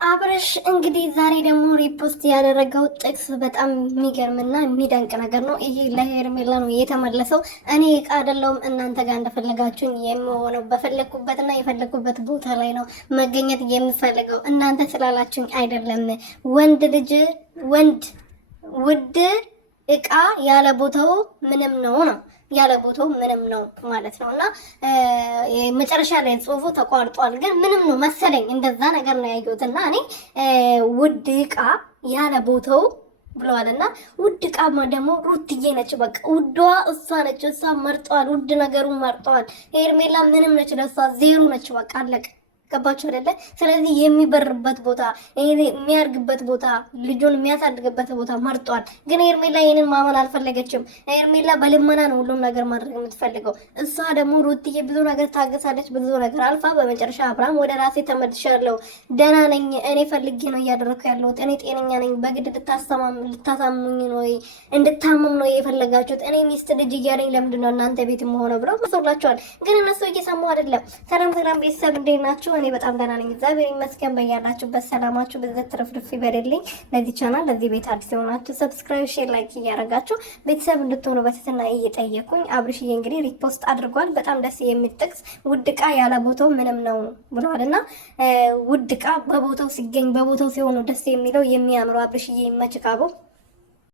አብርሽ እንግዲህ ዛሬ ደግሞ ሪፖስት ያደረገው ጥቅስ በጣም የሚገርምና የሚደንቅ ነገር ነው። ይሄ ለሄርሜላ ነው የተመለሰው። እኔ እቃ አይደለሁም እናንተ ጋር እንደፈለጋችሁኝ የምሆነው በፈለኩበትና የፈለኩበት ቦታ ላይ ነው መገኘት የምፈልገው እናንተ ስላላችሁኝ አይደለም። ወንድ ልጅ ወንድ ውድ እቃ ያለ ቦታው ምንም ነው ያለ ቦታው ምንም ነው ማለት ነው። እና መጨረሻ ላይ ጽሁፉ ተቋርጧል፣ ግን ምንም ነው መሰለኝ እንደዛ ነገር ነው ያየሁት። እና እኔ ውድ እቃ ያለ ቦታው ብለዋልና ውድ እቃ ደግሞ ሩትዬ ነች። በቃ ውዷ እሷ ነች። እሷ መርጠዋል፣ ውድ ነገሩን መርጠዋል። ሄርሜላ ምንም ነች፣ ለሷ ዜሮ ነች። በቃ አለቀ። ገባችሁ አይደለ? ስለዚህ የሚበርበት ቦታ የሚያርግበት ቦታ ልጁን የሚያሳድግበት ቦታ መርጧል። ግን ሄርሜላ ይሄንን ማመን አልፈለገችም። ሄርሜላ በልመና ነው ሁሉም ነገር ማድረግ የምትፈልገው። እሷ ደግሞ ሩትዬ ብዙ ነገር ታገሳለች። ብዙ ነገር አልፋ በመጨረሻ አብርሃም ወደ ራሴ ተመልሻለሁ፣ ደህና ነኝ፣ እኔ ፈልጌ ነው እያደረኩ ያለሁት፣ እኔ ጤነኛ ነኝ፣ በግድ ልታሳምኑኝ ነው እንድታመም ነው የፈለጋችሁት፣ እኔ ሚስት ልጅ እያለኝ ለምንድን ነው እናንተ ቤት የምሆነው ብለው መስሏቸዋል። ግን እነሱ እየሰሙ አይደለም። ሰላም ቤተሰብ እንዴት ናችሁ? እኔ በጣም ደህና ነኝ፣ እግዚአብሔር ይመስገን። በያላችሁበት ሰላማችሁ በዘት ትርፍርፍ ይበልልኝ። ለዚህ ቻናል ለዚህ ቤት አዲስ የሆናችሁ ሰብስክራይብ፣ ሼር፣ ላይክ እያደረጋችሁ ቤተሰብ እንድትሆኑ በትህትና እየጠየኩኝ አብርሽዬ እንግዲህ ሪፖስት አድርጓል። በጣም ደስ የሚል ጥቅስ ውድ ዕቃ ያለ ቦታው ምንም ነው ብለዋልና ውድ ዕቃ በቦታው ሲገኝ በቦታው ሲሆኑ ደስ የሚለው የሚያምረው አብርሽዬ ይመችካቦ